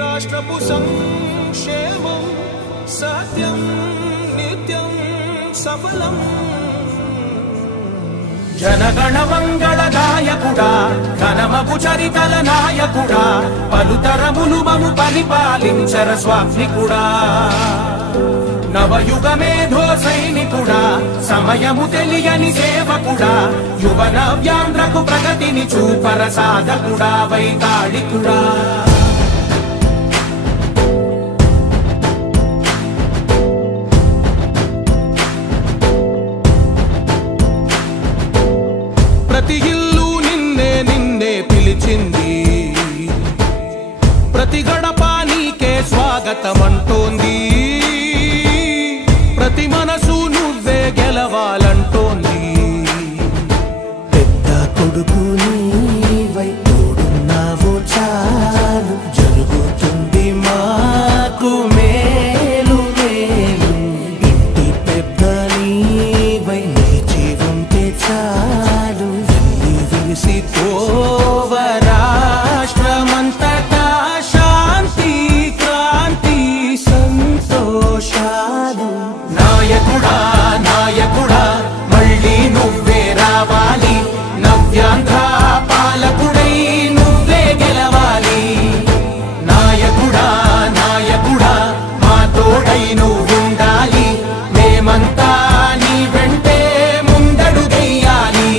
राष्ट्रपु संक्षेमं सत्यं नित्यं सफलम् जनगण मंगल नायकुड़ा घनमगु चरितल नायकुड़ा पलुतरमुलु मनु परिपालिंचर स्वामिकुड़ा नवयुग मेधो सैनिकुड़ा समयमु तेलियनि सेवकुड़ा युव नव्यांध्रकु प्रगतिनि चूपर साधकुड़ा वैताళికుడా ప్రతి ఇల్లు నిన్నే నిన్నే పిలిచింది ప్రతి గడప నీకే స్వాగతం అంటోంది ప్రతి మనసు నువ్వే గెలవాలంటోంది పెద్ద కొడుకు నీవై తోడున్నావు చాలు జరుగుతుంది మాకు మేలు మేలు ఇంటి పెద్ద నీవై నిలిచి ఉంటే చాలు వెలిసిపోవ రాష్ట్రమంతటా శాంతి క్రాంతి సంతోషాలు నాయకుడా నాయకుడా మళ్ళీ నువ్వే రావాలి నవ్యాంధ్ర పాలకుడై నువ్వే గెలవాలి నాయకుడా నాయకుడా మా తోడై నువ్వుండాలి మేమంతా నీ వెంటే ముందడుగెయ్యాలి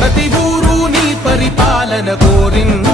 ప్రతి ఊరు నీ పరిపాలన కోరింది